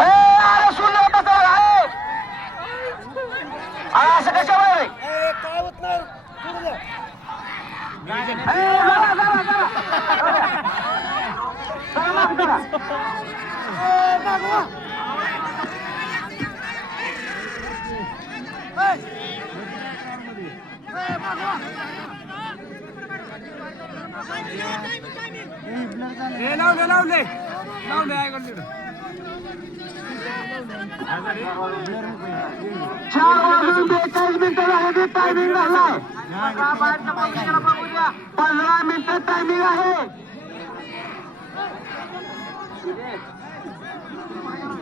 अरे शून्य बसा आहे असं कशावर काय होत नाही लावले चार वाजून 42 मिनिटं झाले टायमिंग झालाय 15 मिनिटं टायमिंग आहे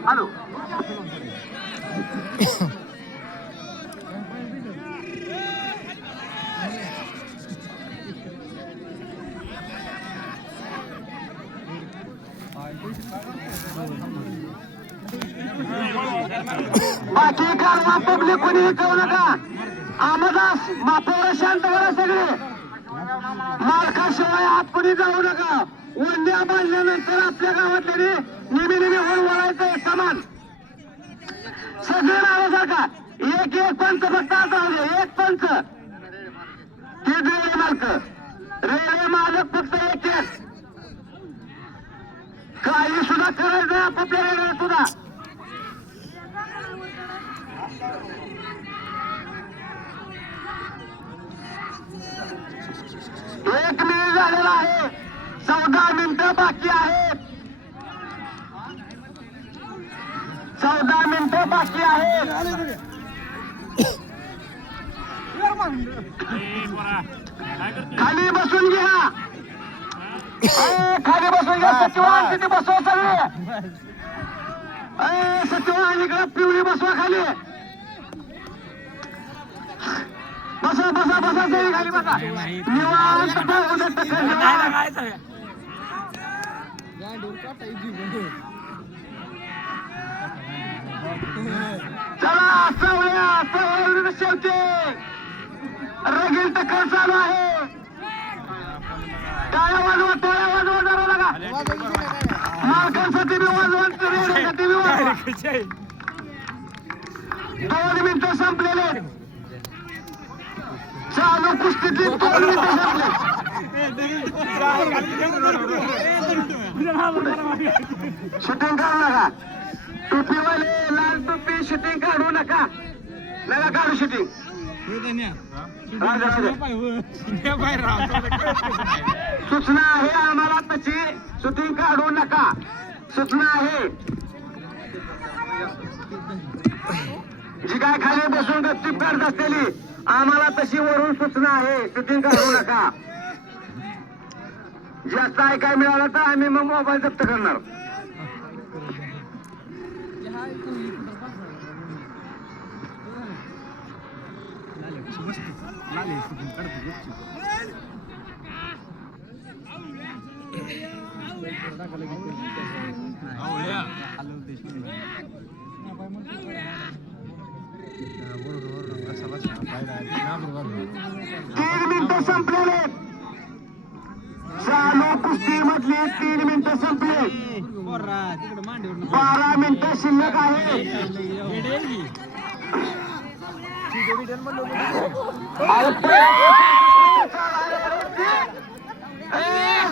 हॅलो बाकी कारवा पब्लिक कोणी करू नका आमदास मापोर शांत करा सगळे मालकाशिवाय आत कोणी जाऊ नका वंद्या बांधल्यानंतर आपल्या गावातले नेहमी होऊन वळायचं समान सगळे नाव सारखा एक पंच फक्त आता एक पंच ते रेल्वे मालक रेल्वे मालक फक्त एक काही सुद्धा करायचं नाही आपापल्या रेल्वे सुद्धा एक मिनिट झालेला आहे 14 मिनिटं बाकी आहेत 14 मिनिटं बाकी आहेत खाली बसून घ्या खाली बसून घ्या सचिवान तिथे बसवा सगळे सचिवान इकडे पिवळी बसवा खाली बसा बसा बसा सगळी खाली बसा निवांत चला सवळ्या शेवटी रगील टक्कर चालू आहे टाळ्या वाजवा जरा लागा मालकांसाठी बी वाजवा रेल्वेसाठी बी वाजवा 2 मिनिटं संपलेले चालू कुस्तीतली 2 मिनिटं संपले शूटिंग काढू नका टोपीवाले लाल टोपी शूटिंग काढू नका काढू शूटिंग सूचना आहे आम्हाला तशी शूटिंग काढू नका सूचना आहे जी काय खाली बसून गपचूप काढत असलेली आम्हाला तशी वरून सूचना आहे शूटिंग काढू नका जास्त ऐकाय मिळालं तर आम्ही मग मोबाईल जप्त करणार तीन मिनिटं संपलेले चालू कुस्ती मधली 3 मिनिटं संपले 12 मिनिटं शिल्लक आहे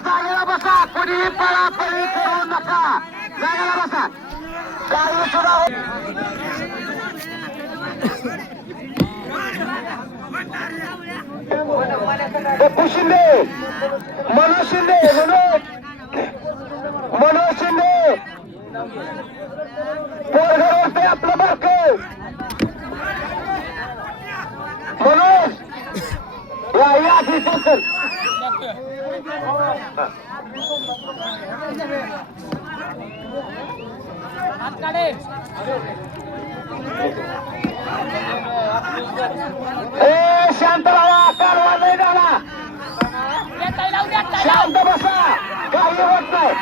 जागेला बसा कोणी पळापळी करू नका जागेला बसा काही सुद्धा पप्पू शिंदे मनोज शिंदे मनोज शिंदे पोरघरवरते आपलं बारक मनोज या आधी चल शांत राहा कारवा नाही झाला शांत बसा काही होत नाही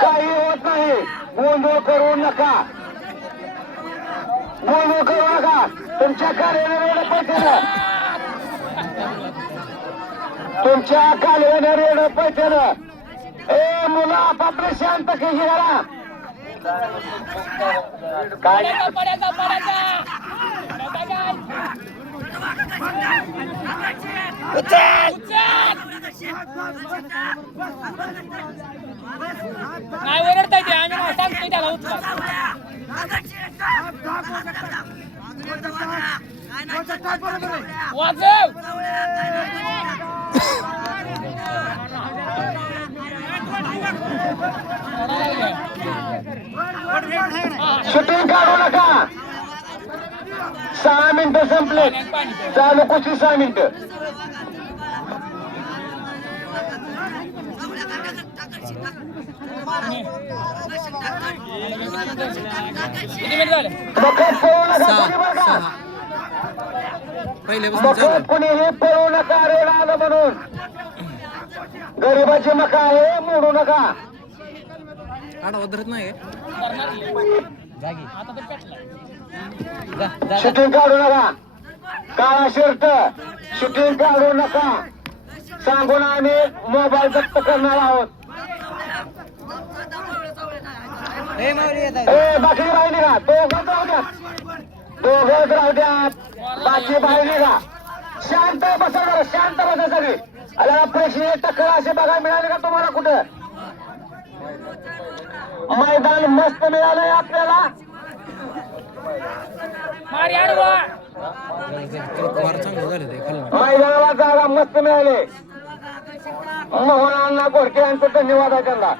काही होत नाही गोंधळ करू नका गोंधळ करू नका तुमच्या कार्यालयाला पैसे तुमच्या कालव्याने रेड पैठ्यानं ए मुलं आपापले शांत कशी घाला काय नाही ओरडता ते आम्ही सांगतोय त्याला उचला वाजव शूटिंग काढू नका 6 मिनिटं संपले चालू कुस्ती 6 मिनिटं किती मिनिट झाले मखत पळू नका मखत कुणीही पळू नका रेड आलं म्हणून गरीबाची मका आहे मोडू नका धरत नाही आता तर पेटला शूटिंग काढू नका काळा शर्ट शूटिंग काढू नका सांगून आम्ही मोबाईल जप्त करणार आहोत ए बाकी राहिली का दोघंच राहू द्यात बाकी बाहेर का शांत बसा जरा शांत बसा सगळी अरे प्रेक्षणीय टक्कर असे बघायला मिळाले का तुम्हाला कुठं मैदान मस्त मिळालंय आपल्याला मारी आडवा चांगलं झालं ते खाली मैदानाला जागा मस्त मिळाले मोहनांना घोडके यांचं धन्यवाद आहे त्यांना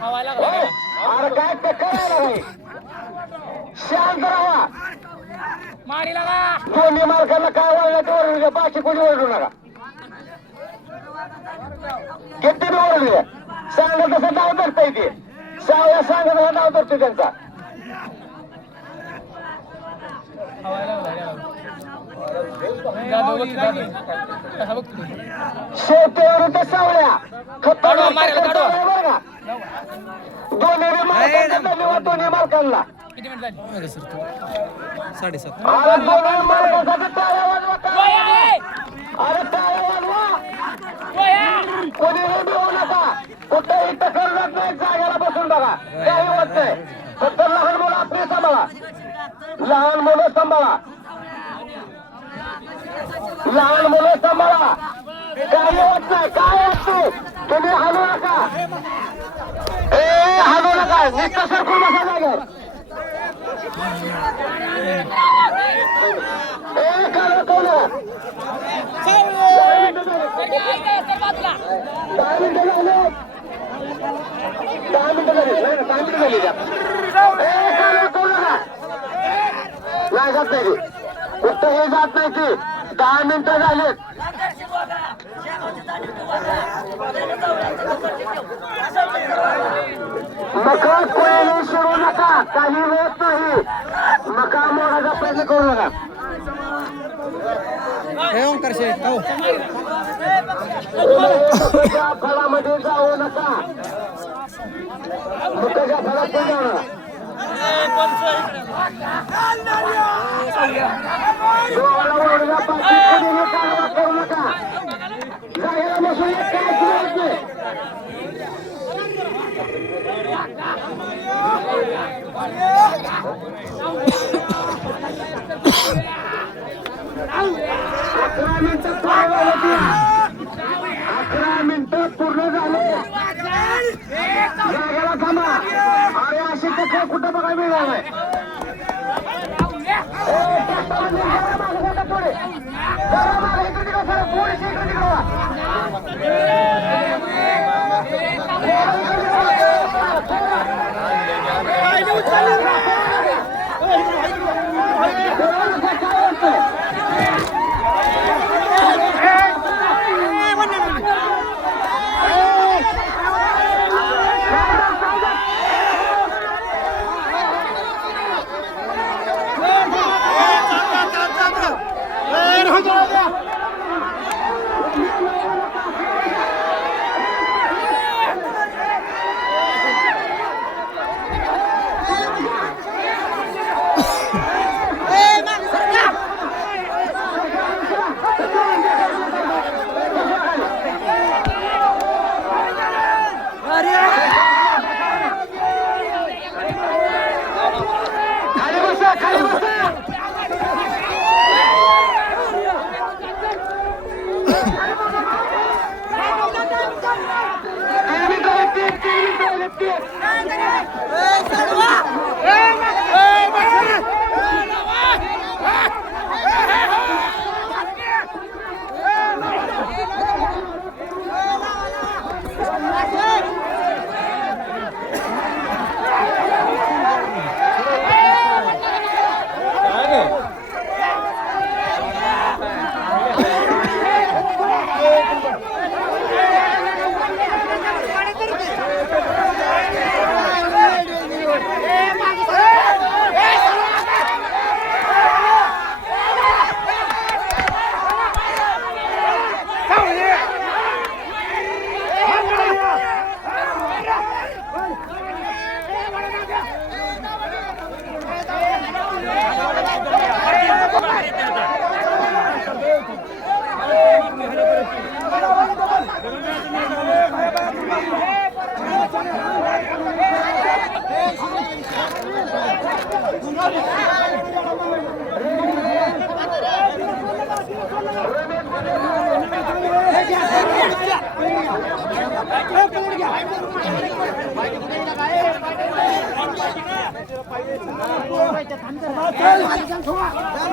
हवायला अरे काय टक्कर आहे नाही शांत राहा मारी लागा दोन्ही मालकांना काय वळलं ते ओरडू द्या बाकी कोणी ओरडू नका किती बी ओरडू द्या सांगत तसं नाव धरता येते सावया सांगत तसं नाव धरतो त्यांचा शेवटेवर ते सावळ्या दोन्ही मालकांना धन्यवाद दोन्ही मालकांना किती मिनिट झाली सर 7:30 अरे दोन्ही मालकांसाठी टाळ्या वाजवा का? आहे अरे टाळ्या वाजवा कोणी रेडी होऊ नका कुठेही टक्कर जात नाही जागेला बसून बघा काही होत नाही फक्त लहान मुलं आपली सांभाळा लहान मुलं सांभाळा लहान मुलं सांभाळा काही होत नाही काय होत नाही तुम्ही हलू नका ए हलू नका नुसतं सरकून बसा जागेवर ए करा कोण बाजूला 10 मिनिटं झाले 10 मिनिटं झाली नाही 10 मिनिटं झाली त्या नाही जात नाही कुठंही जात नाही ती 10 मिनिटं झालीत मका कोणी सोडू नका काही होत नाही मका मोडायचा प्रयत्न करू नका ओंकार शेठ हो मुकाच्या फळामध्ये जाऊ नका मुकाच्या फळात पण जाऊ नका डोळ्याला ओढला पाठी कुणीही कारवाई करू नका जागेला बसून काय होत नाही अकरा मिनिटं पूर्ण झाले जागेला थांबा अरे अशी टक्कर कुठं बघायला मिळणार नाही पुढे इकडे तिकडे सर थोडीशी इकडे चल